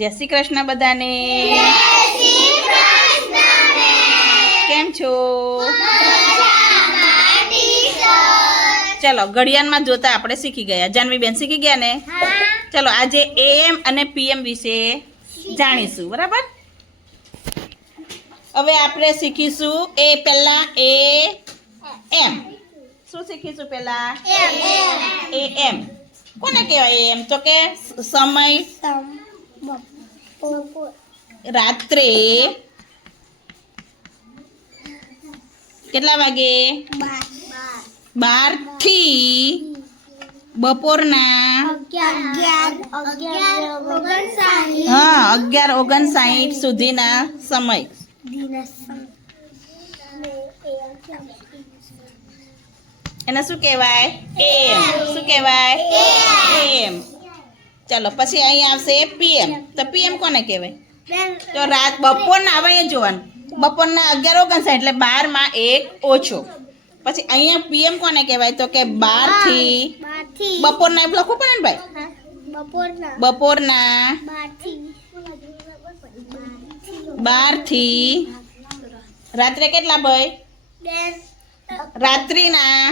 જય શ્રી કૃષ્ણ બધાને. કેમ છો? ચલો ઘડિયાળમાં જોતા આપણે શીખી ગયા. જાનવી બેન શીખી ગયા ને? ચલો આજે AM અને PM વિશે જાણીશું, બરાબર? હવે આપણે શીખીશું પહેલા AM. શું શીખીશું પહેલા? AM. કોને કહેવાય AM? તો કે સમય, રાત્રે કેટલા વાગે? 12 થી બપોરના 11:59 સુધીના સમય. એને શું કહેવાય? AM. શું કહેવાય? AM. ચાલો પછી અહીંયા આવશે PM. તો PM કોને કહેવાય? તો રાત બપોરના આવે અહીંયા જોવાનું. બપોરના 11:59 એટલે 12 માં 1 ઓછો. પછી અહીંયા PM કોને કહેવાય? તો કે 12 થી બપોરના એમ લખવું પડે ને ભાઈ? બપોરના 12 થી રાત્રે કેટલા ભાઈ? રાત્રિના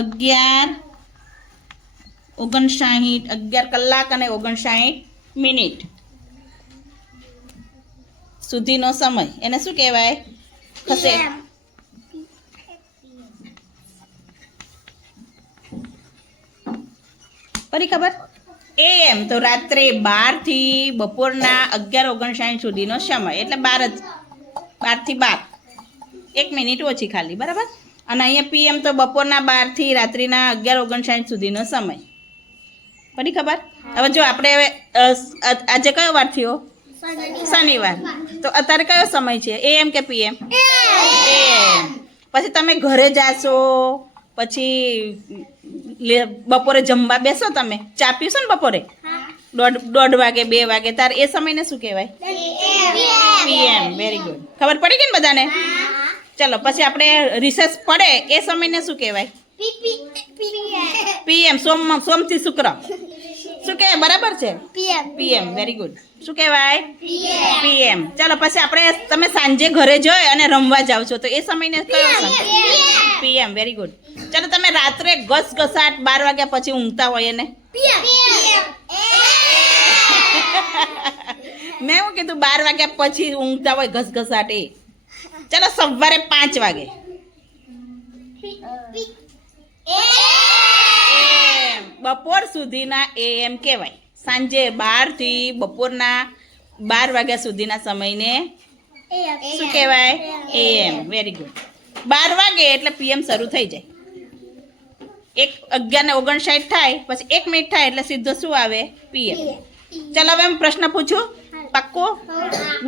11 કલાક અને 59 મિનિટ સુધીનો સમય. એને શું કહેવાય? થશે પરી ખબર? AM તો રાત્રે 12 થી બપોરના 11:59 સુધીનો સમય, એટલે 12 થી 12, 1 મિનિટ ઓછી ખાલી, બરાબર? અને અહીંયા PM તો બપોરના 12 થી રાત્રિના 11:59 સુધીનો સમય. પડી ખબર? હવે જો આપણે આજે કયો વાર થયો? શનિવાર. તો અત્યારે કયો સમય છે? AM કે PM? AM. પછી તમે ઘરે જાશો, પછી બપોરે જમવા બેસો, તમે ચા પીશો ને બપોરે 1:30 વાગે 2 વાગે, તાર એ સમયને શું કહેવાય? PM. Very good. ખબર પડી ગઈ ને બધાને? ચલો પછી આપણે રિસેસ પડે એ સમયને શું કહેવાય? PM. સોમથી શુક્ર. શું કહેવાય? બરાબર છે? PM. Very good. શું કહેવાય? PM. ચાલો પછી આપણે તમે સાંજે ઘરે જઈ અને રમવા જાવ છો, તો એ સમયને કયો સમય? PM. Very good. ચાલો તમે રાત્રે ઘસઘસાટ 12 વાગ્યા પછી ઊંઘતા હોય એને? મેં એવું કીધું 12 વાગ્યા પછી ઊંઘતા હોય ઘસઘસાટ એ. ચાલો સવારે 5 વાગે બપોર સુધીના AM કહેવાય. સાંજે 12 થી બપોરના 12 વાગ્યા સુધીના સમયને શું કહેવાય? AM. Very good. 12 વાગે એટલે PM શરૂ થઈ જાય. 11:59 થાય, પછી 1 મિનિટ થાય એટલે સીધો શું આવે? PM. ચાલો હવે હું પ્રશ્ન પૂછું, પાક્કું?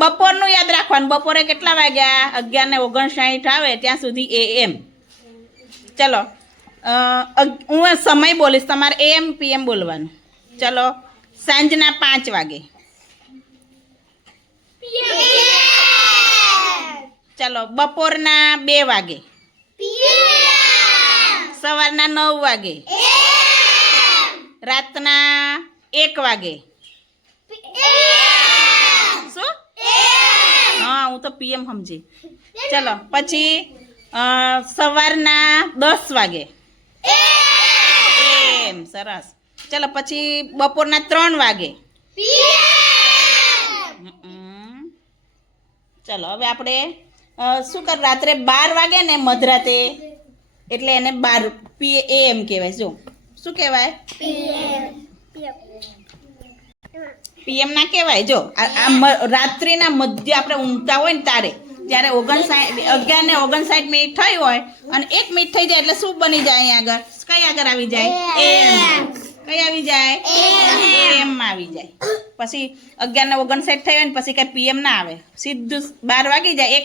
બપોરનું યાદ રાખવાનું. બપોરે કેટલા વાગ્યા? 11:59 આવે ત્યાં સુધી AM. ચલો હું સમય બોલીશ, તમારે AM PM બોલવાનું. ચલો સાંજના 5 વાગે. ચલો બપોરના 2 વાગે. સવારના 9 વાગે. રાતના 1 વાગે. શું? હા, હું તો PM સમજી. ચલો પછી સવારના 10 વાગે. AM. સરસ. ચલો પછી બપોરના 3 વાગે. ચલો હવે આપણે શું કર, રાત્રે 12 વાગે ને મધરાતે, એટલે એને 12 AM કહેવાય. જો શું કહેવાય? PM ના કહેવાય. જો આ રાત્રિના મધ્ય આપણે ઊંઘતા હોય ને ત્યારે 11:59 મિનિટ થઈ હોય અને 1 મિનિટ થઈ જાય એટલે શું બની જાય? અહીંયા આગળ કઈ આગળ આવી જાય? AM. કઈ આવી જાય? AM આવી જાય. પછી 11:59 થઈ હોય ને પછી કઈ PM ના આવે, સીધું 12 વાગી જાય.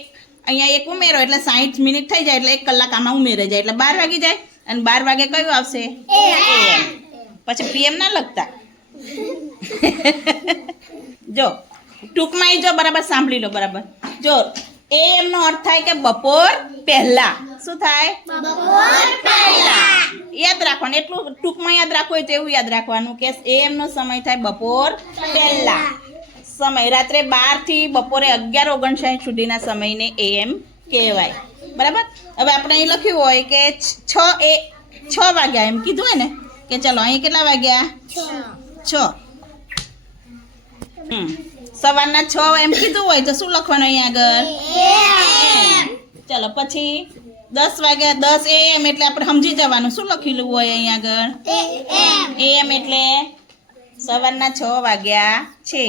અહીંયા 1 ઉમેરો એટલે 60 મિનિટ થઈ જાય, એટલે 1 કલાક આમાં ઉમેરાઈ જાય, એટલે 12 વાગી જાય. અને 12 વાગે કયું આવશે? AM. પછી PM ના લખતા. જો ટૂંકમાં જો બરાબર સાંભળી લો. બરાબર જો AM નો અર્થ થાય કે બપોર પહેલા. શું થાય? યાદ રાખવાનું, એટલું ટૂંકમાં યાદ રાખવું હોય તો એવું યાદ રાખવાનું કે AM નો સમય થાય બપોર પહેલા. સમય રાત્રે 12 થી બપોરે 11:59 સુધીના સમયને AM કહેવાય. બરાબર. હવે આપણે અહીં લખ્યું હોય કે 6 વાગ્યા એમ કીધું હોય ને કે ચલો અહીં કેટલા વાગ્યા? 6. સવારના 6 એમ કીધું હોય તો શું લખવાનું અહીં આગળ? ચલો પછી 10 વાગ્યા 10 AM એટલે આપણે સમજી જવાનું શું લખેલું હોય અહીં આગળ? AM એટલે સવારના 6 વાગ્યા છે.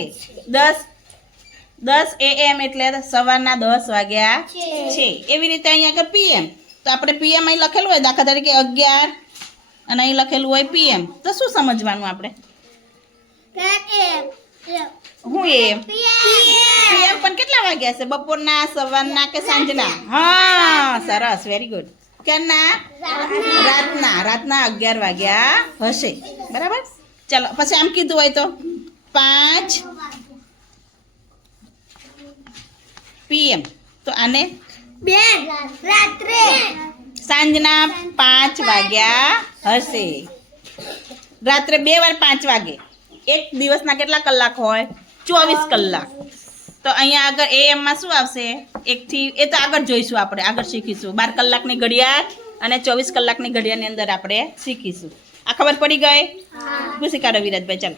10 AM એટલે સવારના 10 વાગ્યા છે. એવી રીતે અહીં આગળ PM તો આપણે PM અહીં લખેલું હોય દાખલા તરીકે 11 અને અહીં લખેલું હોય PM તો શું સમજવાનું આપણે? હું એમ PM પણ કેટલા વાગ્યા છે? બપોરના, સવારના કે સાંજના? હા સરસ, વેરી ગુડ. ક્યારના? રાતના 11 વાગ્યા હશે. બરાબર. ચલો પછી આમ કીધું હોય તો 5 PM તો આને સાંજના 5 વાગ્યા હશે. રાત્રે 2 વાર 5 વાગે. એક દિવસના કેટલા કલાક હોય? 24 કલાક. તો અહીંયા આગળ AM માં શું આવશે? 1 થી, એ તો આગળ જોઈશું, આપણે આગળ શીખીશું. 12 કલાકની ઘડિયાળ અને 24 કલાકની ઘડિયાળની અંદર આપણે શીખીશું. આ ખબર પડી ગઈ? પૂછી કાઢો વિરાજભાઈ.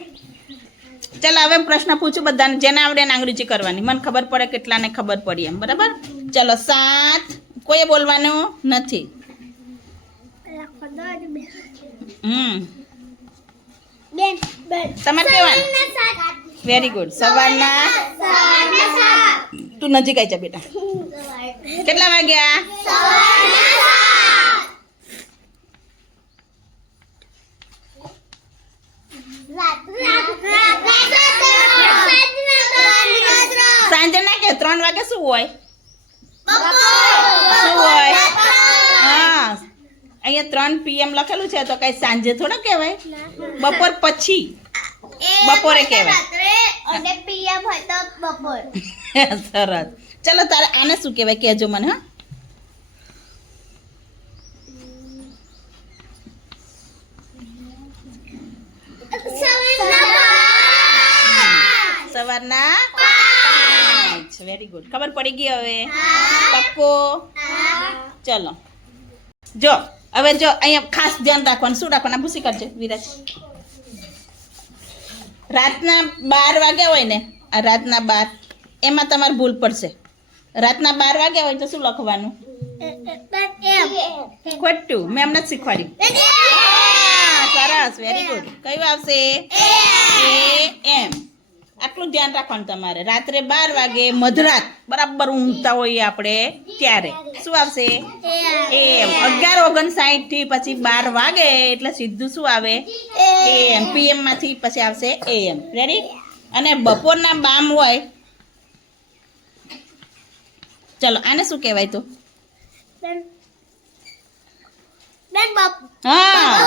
ચાલો હવે પ્રશ્ન પૂછું બધાને, જેને આવડે એને અંગ્રેજી કરવાની. મને ખબર પડે કેટલાને ખબર પડી એમ. બરાબર. ચલો 7 કોઈએ બોલવાનું નથી. તમારે કેવાનું? Very good. સવારના તું નજીક આવી જા બેટા. કેટલા વાગ્યા? સાંજના કે 3 વાગે શું હોય? શું હોય? હા અહીંયા 3 PM લખેલું છે તો કઈ સાંજે થોડો કહેવાય, બપોર પછી બપોરે કહેવાય. સરસ. ચલો તારે આને શું કહેવાય કહેજો મને. હા સવારના 5. Very good. ખબર પડી ગઈ હવે? પક્કો? ચલો જો હવે જો અહીંયા ખાસ ધ્યાન રાખવાનું. શું રાખવાનું? ભૂસી કરજે વિરાજ. રાતના 12 વાગ્યા હોય ને, આ રાતના 12 એમાં તમારે ભૂલ પડશે. રાતના 12 વાગ્યા હોય તો શું લખવાનું? ખોટું. મેં હમણાં જ શીખવાડ્યું. સરસ, વેરી ગુડ. કયું આવશે? AM. આટલું ધ્યાન રાખવાનું તમારે. રાત્રે 12 વાગે મધરાત બરાબર ઊંઘતા હોઈએ આપણે ત્યારે શું આવશે? AM. 11:59 થી પછી 12 વાગે એટલે સીધું શું આવે? AM. PM માંથી પછી આવશે AM. રેડી? અને બપોરના બામ હોય, ચલો આને શું કહેવાય તો? હા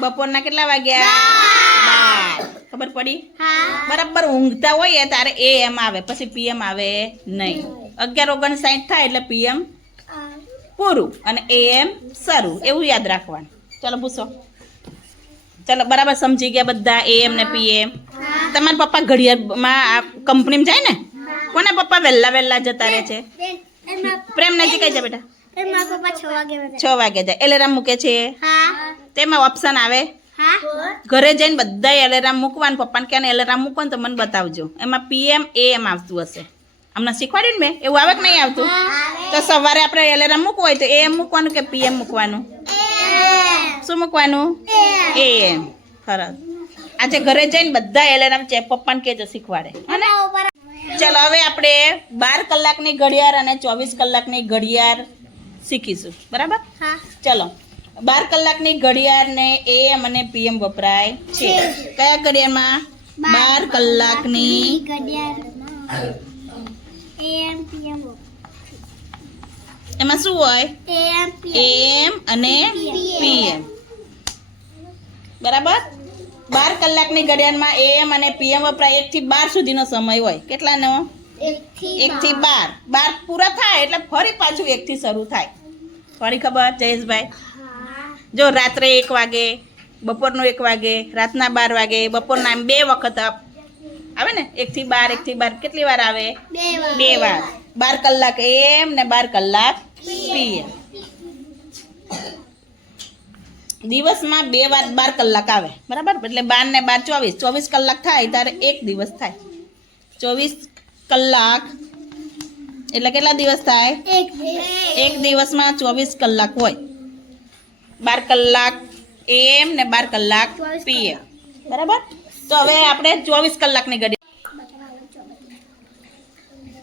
બપોરના કેટલા વાગ્યા? 12. ખબર પડી? બરાબર ઊંઘતા હોઈએ ત્યારે AM આવે, પછી PM આવે નહીં. 11:59 થાય એટલે PM પૂરું અને AM શરૂ. એવું યાદ રાખવાનું. ચલો પૂછો. ચલો બરાબર સમજી ગયા બધા AM ને PM? તમારા પપ્પા ઘડિયાળમાં કંપનીમાં જાય ને? કોના પપ્પા વહેલા જતા રહે છે? પ્રેમ નજીક આવી જા બેટા. 6 વાગે જાય. એલાર્મ મૂકે છે? તેમાં ઓપ્શન આવે ઘરે જઈને બધા એલાર્મ મૂકવાનું. પપ્પાને ક્યાં એલાર્મ મૂકો ને તો મને બતાવજો. એમાં PM AM આવતું હશે. હમણાં શીખવાડ્યું ને મેં? એવું આવે કે નહીં આવતું? તો સવારે આપણે એલાર્મ મૂકવું હોય તો AM મૂકવાનું કે PM મૂકવાનું? શું મૂકવાનું? AM. સરસ. આજે ઘરે જઈને બધા એલાર્મ પપ્પાને કહેજો શીખવાડે. ચલો હવે આપણે 12 કલાકની ઘડિયાળ અને 24 કલાકની ઘડિયાળ શીખીશું. બરાબર? ચલો 12 કલાકની ઘડિયાળ ને AM અને PM વપરાય છે. કયા ઘડિયાળમાં? 12 કલાકની એમાં શું હોય? AM અને PM. બરાબર? 12 કલાકની ઘડિયાળમાં AM અને PM વપરાય. 1 થી 12 સુધીનો સમય હોય. કેટલાનો? 1 થી 12. 12 પૂરા થાય એટલે ફરી પાછું 1 થી શરૂ થાય. ફરી ખબર જયેશભાઈ? જો રાત્રે 1 વાગે, બપોરનો 1 વાગે, રાતના 12 વાગે, બપોરના એમ 2 વખત આવે ને. 1 થી 12, 1 થી 12 કેટલી વાર આવે? 2 વાર. 12 કલાક AM ને 12 કલાક PM. દિવસમાં 2 વાર 12 કલાક આવે, બરાબર? એટલે 12 ને 12 24, 24 કલાક થાય ત્યારે 1 દિવસ થાય. 24 કલાક એટલે કેટલા દિવસ થાય? 1 દિવસમાં 24 કલાક હોય. 12 કલાક AM ને 12 કલાક PM, બરાબર? તો હવે આપણે 24 કલાકની ઘડી.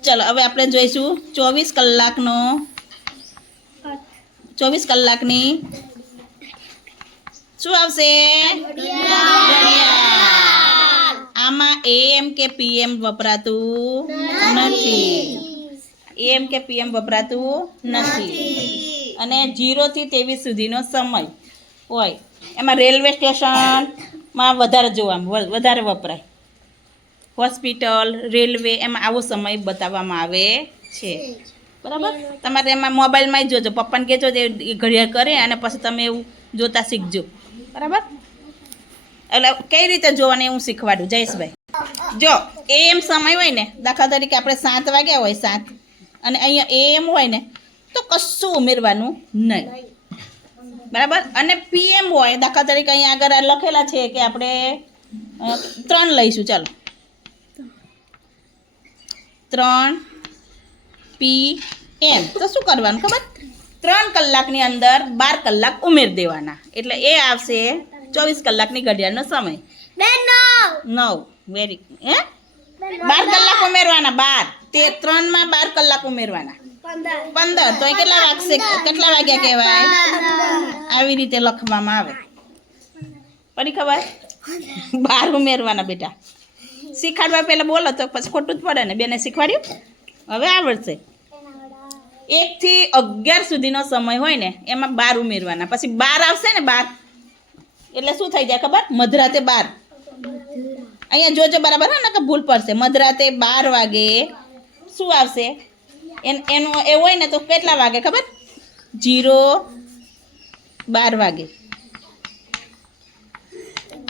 ચલો હવે આપણે જોઈશું 24 કલાકનો 24 કલાકની શું આવશે? ઘડિયાળ. આમાં AM કે PM વપરાતું નથી. AM કે PM વપરાતું નથી. અને 0 થી 23 સુધીનો સમય હોય. એમાં રેલવે સ્ટેશનમાં વધારે વપરાય. હોસ્પિટલ, રેલવે એમાં આવો સમય બતાવવામાં આવે છે, બરાબર? તમારે એમાં મોબાઈલમાં જોજો, પપ્પાને કહેજો એ ઘડિયાળ કરે અને પછી તમે એવું જોતા શીખજો, બરાબર? એટલે કઈ રીતે જોવાની હું શીખવાડું જયેશભાઈ. જો AM સમય હોય ને, દાખલા તરીકે આપણે 7 વાગ્યા હોય 7 અને અહીંયા AM હોય ને તો કશું ઉમેરવાનું નહીં, બરાબર? અને PM હોય, દાખલા તરીકે અહીંયા આગળ લખેલા છે કે આપણે 3 લઈશું. ચાલો 3 PM તો શું કરવાનું ખબર? 3 કલાકની અંદર 12 કલાક ઉમેર દેવાના એટલે એ આવશે 24 કલાકની ઘડિયાળનો સમય. 9 વેરી 12 કલાક ઉમેરવાના. 12 તે 3 માં 12 કલાક ઉમેરવાના. 15 તો એ કેટલા વાગશે? કેટલા વાગ્યા કહેવાય? આવી રીતે લખવામાં આવે. પડી ખબર? 12 ઉમેરવાના બેટા. શીખવાડવા પહેલાં બોલો તો પછી ખોટું જ પડે ને. બેને શીખવાડ્યું, હવે આવડશે. 1 થી 11 સુધીનો સમય હોય ને એમાં 12 ઉમેરવાના. પછી 12 આવશે ને 12 એટલે શું થઈ જાય ખબર? મધરાતે 12. અહીંયા જોજો બરાબર હા, કે ભૂલ પડશે. મધરાતે 12 વાગે શું આવશે? એનું એ હોય ને તો કેટલા વાગે ખબર? 12 વાગે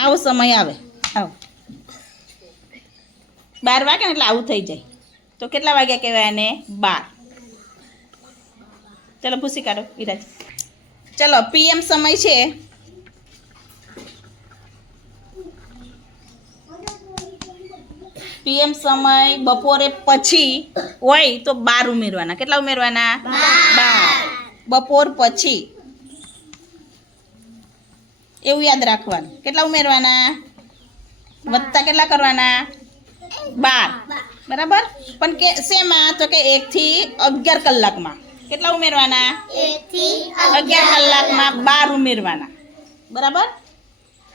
આવો સમય આવે. આવો 12 વાગે ને એટલે આવું થઈ જાય તો કેટલા વાગ્યા કહેવાય? એને 12. ચલો પૂછી કાઢો વિરાજ. ચલો PM સમય છે. PM સમય બપોરે પછી હોય તો 12 ઉમેરવાના. કેટલા ઉમેરવાના? 12. બપોર પછી એવું યાદ રાખવાનું. કેટલા ઉમેરવાના? વત્તા કેટલા કરવાના? 12, બરાબર? પણ કે શેમાં? તો કે 1 થી 11 કલાકમાં કેટલા ઉમેરવાના? 1 થી 11 કલાકમાં 12 ઉમેરવાના, બરાબર?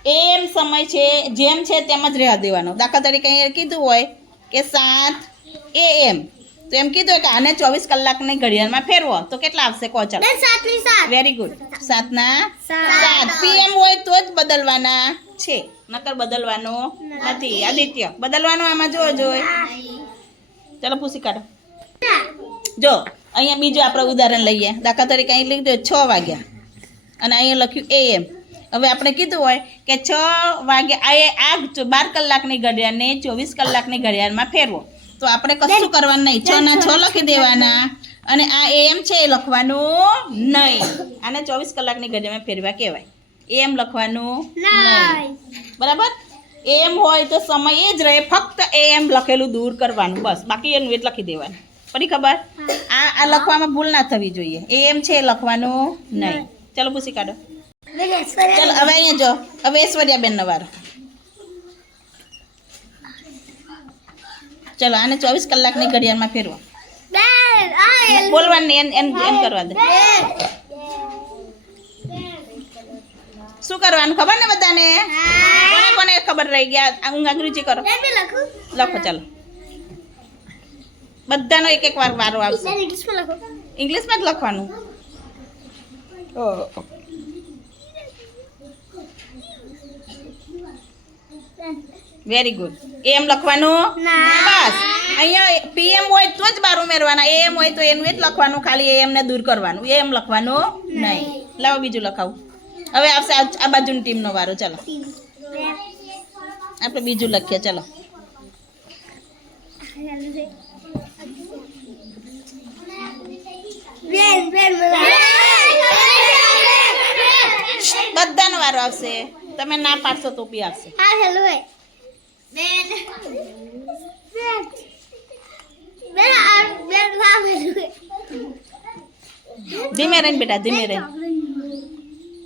AM સમય છે જેમ છે તેમ જ રહેવા દેવાનો. દાખલા તરીકે અહીંયા કીધું હોય કે 7 AM તો એમ કીધું કે આને 24 કલાકની ઘડિયાળમાં ફેરવો તો કેટલા આવશે? કહો ચાલો. Very good. 7 ના 7. PM હોય તો જ બદલવાના છે, નકર બદલવાનો નથી. આદિત્ય બદલવાનો આમાં જોજો. ચાલો પૂછી કાઢો. જો અહીંયા બીજું આપણે ઉદાહરણ લઈએ. દાખલા તરીકે અહીં લીધું 6 વાગ્યા અને અહીંયા લખ્યું AM. હવે આપણે કીધું હોય કે 6 વાગે આ 12 કલાકની ઘડિયાળને 24 કલાકની ઘડિયાળમાં ફેરવો તો આપણે કશું કરવાનું નહીં. 6 ના 6 લખી દેવાના અને આ AM છે એ લખવાનું નહીં. આને 24 કલાકની ઘડિયાળમાં ફેરવા કહેવાય. AM લખવાનું નહીં, બરાબર? AM હોય તો સમય એ જ રહે, ફક્ત AM લખેલું દૂર કરવાનું બસ. બાકી એનું એ જ લખી દેવાનું. પડી ખબર? આ લખવામાં ભૂલ ના થવી જોઈએ. AM છે એ લખવાનું નહીં. ચાલો પૂછી કાઢો. ચાલો હવે અહીંયા જો. હવે ઐશ્વર્યાબેન નો વારો. ચલો આને 24 કલાકની ઘડિયાળમાં ફેરવો. બોલવાનું એમ કરવા દે. શું કરવાનું ખબર ને બધાને? કોને કોને ખબર રહી ગયા? અંગ્રેજી કરો. લખો ચાલો. બધાનો એક એક વાર વારો આવશે. ઇંગ્લિશમાં જ લખવાનું. Very good. AM લખવાનું બસ. અહીંયા પીએમ હોય તો જ બાર ઉમેરવાના, એમ હોય તો એનું જ લખવાનું, ખાલી એમ ને દૂર કરવાનું, એમ લખવાનું નહીં. લાવો બીજું લખાવું. હવે આવશે આ બાજુની ટીમનો વારો. ચલો આપણે બીજું લખીએ. ચલો બધાનો વારો આવશે. તમે ના પાડશો તો બી આવશે. ધીમે રહીને બેટા, ધીમે રહીને,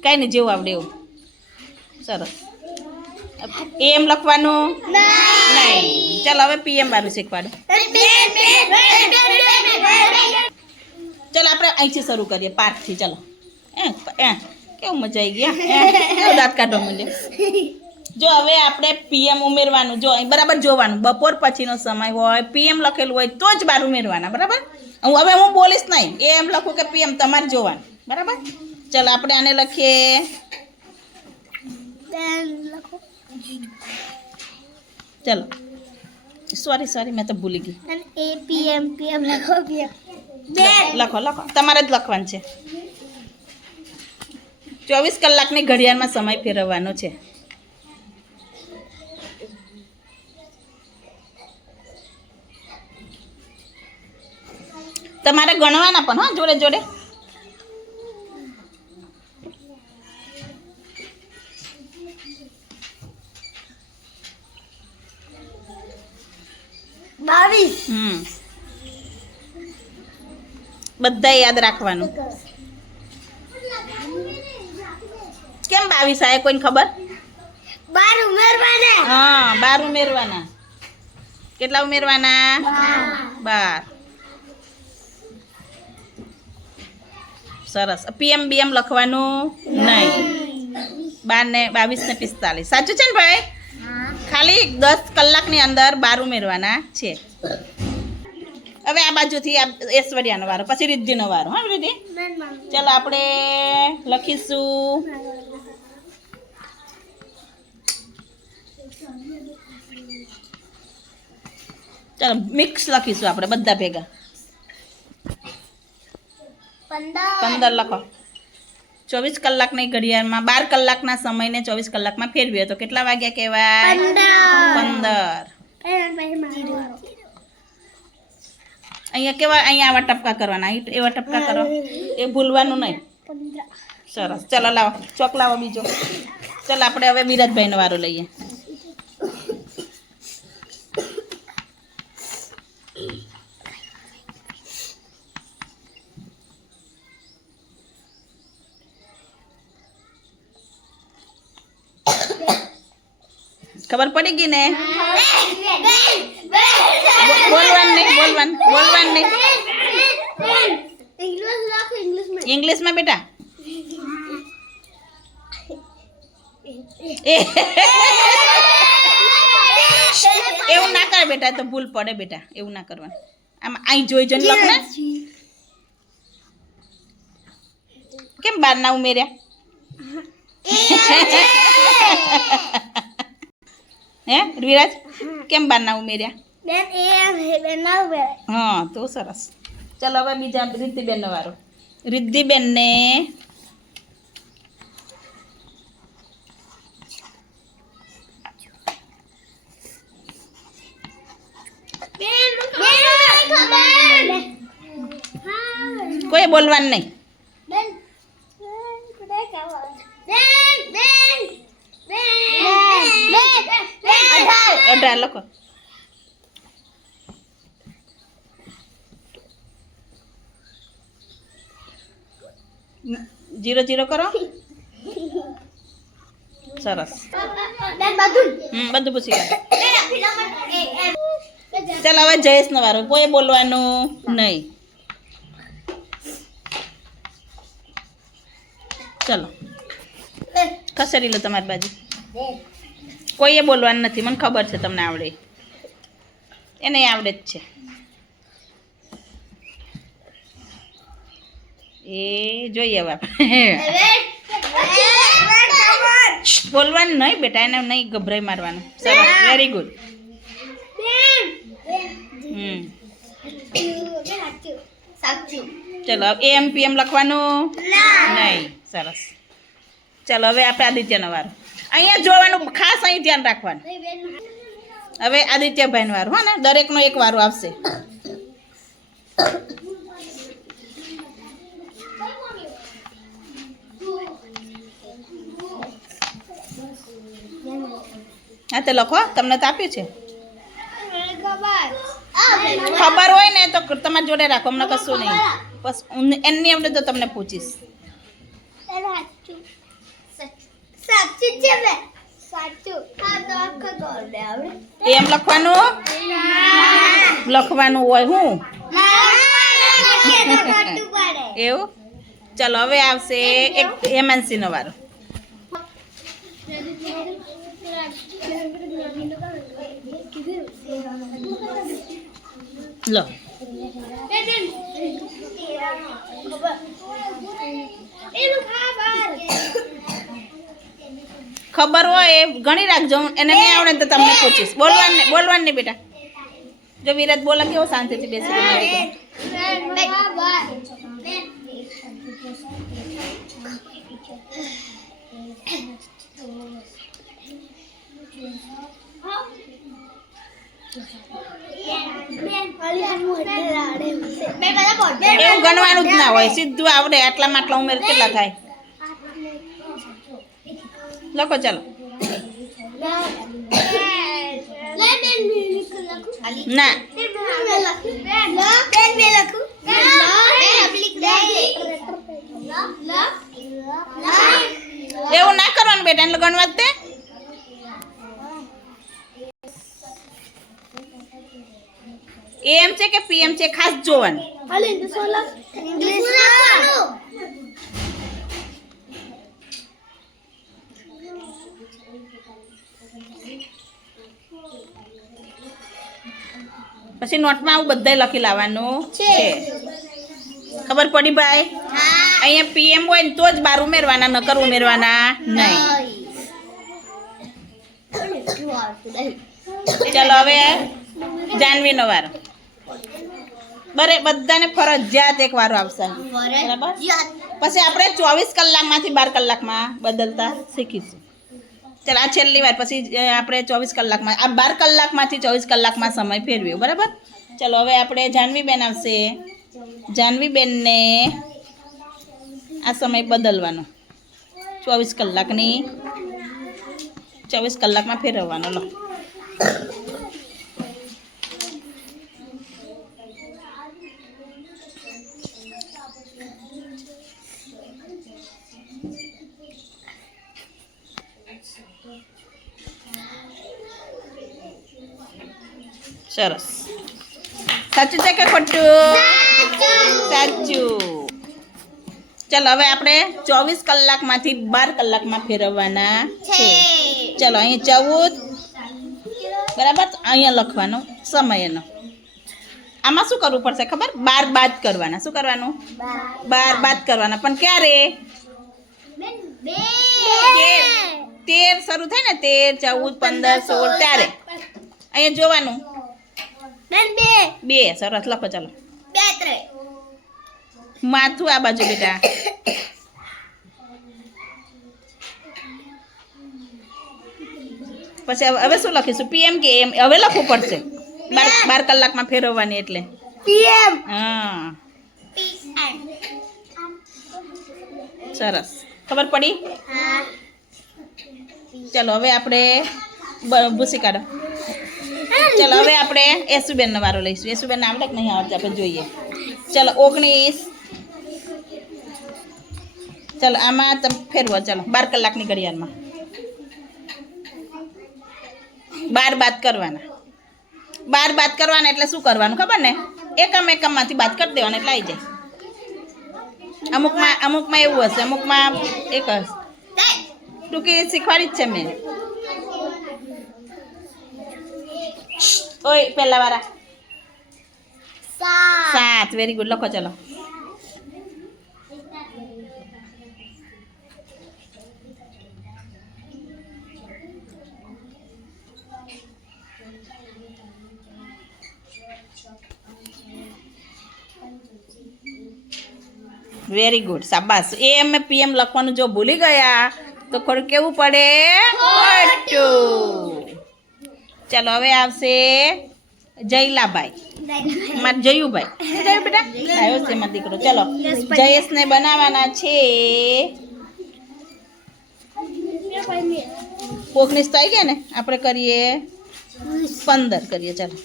કઈ નહીં, જેવું આવડે એવું. સરસ. એમ લખવાનું નહીં. ચાલો હવે પીએમ વાળું શીખવાડો. ચલો આપણે અહીંથી શરૂ કરીએ, પાઠથી. ચલો કેવું મજા આવી ગયા, દાંત કાઢવા માંડ્યો. જો હવે આપણે પીએમ ઉમેરવાનું. જો અહીં બરાબર જોવાનું, બપોર પછીનો સમય હોય, પીએમ લખેલું હોય તો જ બાર ઉમેરવાના. બરાબર? હવે હું બોલીશ નહીં, એમ લખું કે પીએમ, તમારે જોવાનું. બરાબર? ચલો આપણે આને લખીએ. ચલો સોરી મેં તો ભૂલી ગઈ. લખો તમારે જ લખવાનું છે. 24 કલાકની ઘડિયાળમાં સમય ફેરવવાનો છે. તમારે ગણવાના પણ, હા, જોડે જોડે. બધા યાદ રાખવાનું. કેમ 22 આવે કોઈને ખબર? 12 ઉમેરવાના. હા, 12 ઉમેરવાના. કેટલા ઉમેરવાના? 12. સરસ. પીએમ બીએમ લખવાનું નહીં. 12 ને 22 ને 45. સાચું છે ને ભાઈ? ખાલી 10 કલાકની અંદર 12 ઉમેરવાના છે. હવે આ બાજુથી ઐશ્વર્યાનો વારો, પછી રિદ્ધિનો વારો. હા રિદ્ધિ, ચાલો આપણે લખીશું. ચાલો મિક્સ લખીશું આપણે બધા ભેગા. 15 લખો. 24 કલાકની ઘડિયાળમાં 12 કલાકના સમયને 24 કલાકમાં ફેરવીએ તો કેટલા વાગ્યા કહેવાય? 15. અહીંયા કેવા, અહીંયા આવા ટપકા કરવાના, એવા ટપકા કરો, એ ભૂલવાનું નહીં. સરસ. ચલો લાવો ચોક, લાવો બીજો. ચલો આપણે હવે વિરાજભાઈનો વારો લઈએ. ખબર પડી ગઈ ને? બોલવાનું નહીં. ઇંગ્લિશમાં બેટા. એવું ના કરે બેટા, તો ભૂલ પડે બેટા, એવું ના કરવાનું. આમ અહીં જોઈ જોઈને લખ ને. કેમ 12 ના ઉમેર્યા? હે વિરાજ, કેમ 12 ના ઉમેર્યા? હા, તો સરસ. ચાલો હવે બીજા રિદ્ધિબેનનો વારો. રિદ્ધિબેનને કોઈ બોલવાનું નહીં. અઢાર લખો. જીરો જીરો કરો. સરસ. બધું પૂછી ગયા. ચાલ હવે જયેશનો વારો. કોઈ બોલવાનું નહીં. ચલો ખસેડી લો તમારી બાજુ. કોઈએ બોલવાનું નથી, મને ખબર છે તમને આવડે. એને આવડે જ છે. એ જોઈએ હવે આપણે. બોલવાનું નહીં બેટા, એને નહીં ગભરાઈ મારવાનું. સરસ, વેરી ગુડ. સાચું. ચલો એમ પીએમ લખવાનું ના. નહીં. સરસ. ચલો હવે આપણે આદિત્યનો વારો. અહીંયા જોવાનું, ખાસ અહીં ધ્યાન રાખવાનું. હવે આદિત્યભાઈનો વારો, હો ને, દરેકનો એક વારો આવશે. હા તે લખો, તમને તો આપ્યું છે. ખબર હોય ને તો તમારી જોડે રાખો, અમને કશું નહીં. બસ એની આવડે તો તમને પૂછીશ. સાચું છે બે. સાચું. હા તો આખો ગોળે આવે. એમ લખવાનું લખવાનું હોય હું એવું. ચલો હવે આવશે એક હેમાંશીનો વારો. લો ખબર હોય એ ગણી રાખજો, એને નહીં આવડે ને તો તમને પૂછીશ. બોલવાનું નહીં બેટા. જો વિરાટ બોલે કેવો શાંતિથી બેસી ગયો. એવું ગણવાનું જ ના હોય, સીધું આવડે. આટલામાં આટલા ઉમેર કેટલા થાય લખો. ચાલો ના એવું ના કરવાનું બેટા, એટલે ગણવા જ તે. એમ છે કે પીએમ છે ખાસ જોવાનું. પછી નોટમાં આવું બધાય લખી લાવવાનું છે. ખબર પડી ભાઈ? અહીંયા પીએમ હોય ને તો જ બાર ઉમેરવાના, નકર ઉમેરવાના નહીં. ચલો હવે જાનવીનો વારો. બધાને ફરજિયાત એક વારો આવશે, બરાબર? પછી આપણે 24 કલાકમાંથી 12 કલાકમાં બદલતા શીખીશું. ચાલ આ છેલ્લી વાર, પછી આપણે 24 કલાકમાં, આ 12 કલાકમાંથી 24 કલાકમાં સમય ફેરવ્યો, બરાબર? ચલો હવે આપણે જાનવીબેન આવશે. જાનવીબેનને આ સમય બદલવાનો, 24 કલાકમાં ફેરવવાનો. લો સરસ. સાચું છે કે ખોટું? સાચું. ચલો હવે આપણે 24 કલાકમાંથી 12 કલાકમાં ફેરવવાના છે. ચલો અહીં 14, બરાબર? અહીંયા લખવાનો સમય એનો. આમાં શું કરવું પડશે ખબર? 12 બાદ કરવાના. શું કરવાનું? 12 બાદ કરવાના. પણ ક્યારે? 13 શરૂ થાય ને, 13, 14, 15, 16 ત્યારે અહીંયા જોવાનું. 2. સરસ લખો. ચાલો માથું આ બાજુ બેટા. પછી હવે શું લખીશું? પીએમ કે એમ હવે લખવું પડશે. 12 કલાકમાં ફેરવવાની એટલે હા. સરસ, ખબર પડી? ચલો હવે આપણે ભૂસી કાઢો. ચલો હવે આપણે યશુબેનનો વારો લઈશું. યશુબેન આવડે કે નહીં આવડે આપણે જોઈએ. ચલો 19. ચલો આમાં તમે ફેરવો. ચલો 12 કલાકની ઘડિયાળમાં 12 બાદ કરવાના. 12 બાદ કરવાના એટલે શું કરવાનું ખબર ને? એકમમાંથી બાદ કરી દેવાના એટલે આવી જાય. અમુકમાં એવું હશે, અમુકમાં એક હશે. ટૂંકી શીખવાડી જ છે મેં. ઓય પહેલા વાળા 7. Very good. લખો. ચલો વેરી ગુડ, શાબાશ. એમ પીએમ લખવાનું જો ભૂલી ગયા તો થોડું કેવું પડે, ખોટું. ચાલો હવે આવશે જયલાભાઈ, મારે જયુભાઈ. જયું બેટા આવ્યો છે મારો દીકરો. ચલો જયેશને બનાવવાના છે 19 તો આવી ગયા ને, આપણે કરીએ 15 કરીએ. ચાલો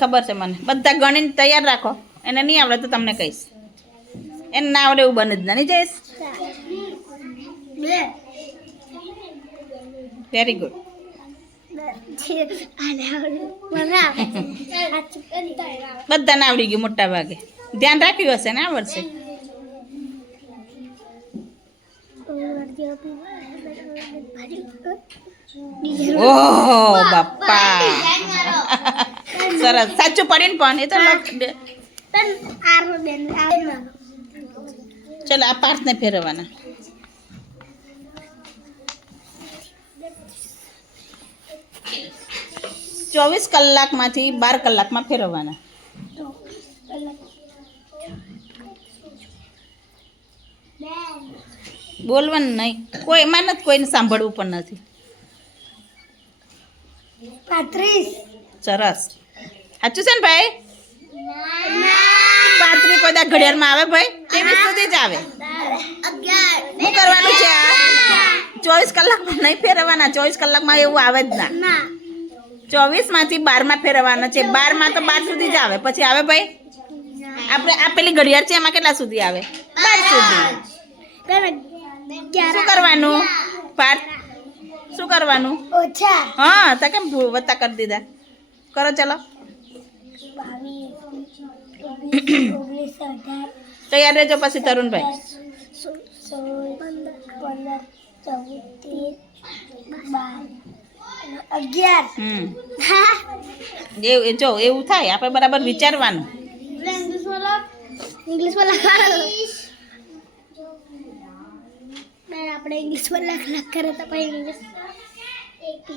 ખબર છે મને, બધા ગણીને તૈયાર રાખો. એને નહીં આવડે તો તમને કહીશ. એને ના આવડે એવું બને જ નહીં જયેશ. Very good. બધાને આવડી ગયું મોટા ભાગે. ધ્યાન રાખ્યું હશે ને આવડશે. ઓહ બાપા, સરસ. સાચું પડીને પણ એ તો ચલો આ પાર્થને ફેરવવાના. ચોવીસ કલાકમાંથી 12 કલાકમાં ફેરવવાના. બોલવાનું નહીં, કોઈ એમાં નથી, કોઈને સાંભળવું પણ નથી. 35. સરસ, સાચું છે ને ભાઈ? 35 કોઈ દા ઘડિયાળમાં આવે ભાઈ? 23 સુધી જ આવે. શું કરવાનું છે આ? 24 કલાકમાં નહીં ફેરવવાના. 24 કલાકમાં એવું આવે જ ના. 24 માંથી 12 માં ફેરવવાના છે. 12 માં તો 12 સુધી જ આવે. પછી આવે ભાઈ આપણે આ પેલી ઘડિયાળ છે એમાં કેટલા સુધી આવે? 12 સુધી. શું કરવાનું પાર્થ? શું કરવાનું? ઓછા. હા તો કેમ વત્તા કરી દીધા? કરો ચલો. 22, તૈયાર રહેજો પછી તરુણભાઈ. 11. એવું જો એવું થાય આપણે બરાબર વિચારવાનું. ઇંગ્લિશમાં લખવાનું. આપણે ઇંગ્લિશમાં લખ કરે તો પછી ઇંગ્લિશ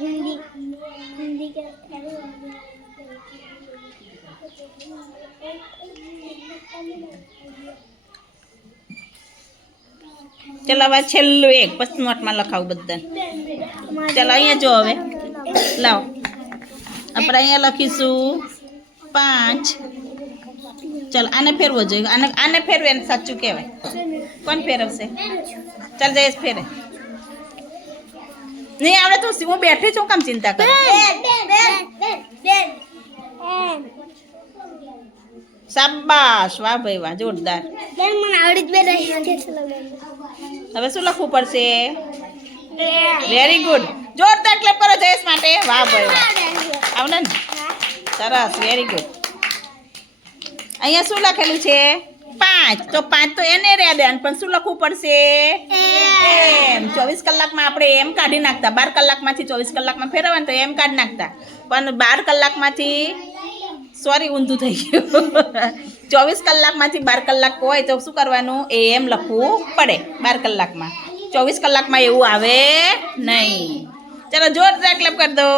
હિન્દી હિન્દી કે ચલો હવે છેલ્લું એક પછી નોટમાં લખાવું બધાને. ચલો અહીંયા જો હવે લાવો આપણે અહીંયા લખીશું 5. ચાલ આને ફેરવો જોઈએ. આને ફેરવે એને સાચું કહેવાય. કોણ ફેરવશે? ચાલ જયેશ ફેરે. નહીં આવડે તો હું બેઠી છું, કામ ચિંતા કરું? શાબાશ, વાહ ભાઈ વાહ, જોરદાર. હવે શું લખવું પડશે? વેરી ગુડ, જોરદાર ક્લેપ કરો જયેશ માટે. વાહ ભાઈ વાહ, આવડે ને? સરસ, વેરી ગુડ. અહીંયા શું લખેલું છે? 5. તો 5 તો એને રહ્યા દે, પણ શું લખવું પડશે? એમ. 24 કલાકમાં આપણે એમ કાઢી નાખતા. 12 કલાકમાંથી 24 કલાકમાં ફેરવવાનું તો એમ કાઢી નાખતા. પણ 12 કલાકમાંથી સોરી ઊંધું થઈ ગયું. 24 કલાકમાંથી 12 કલાક હોય તો શું કરવાનું? એમ લખવું પડે 12 કલાકમાં. 24 કલાકમાં એવું આવે નહીં. ચલો જોરદાર ક્લેપ કરી દો.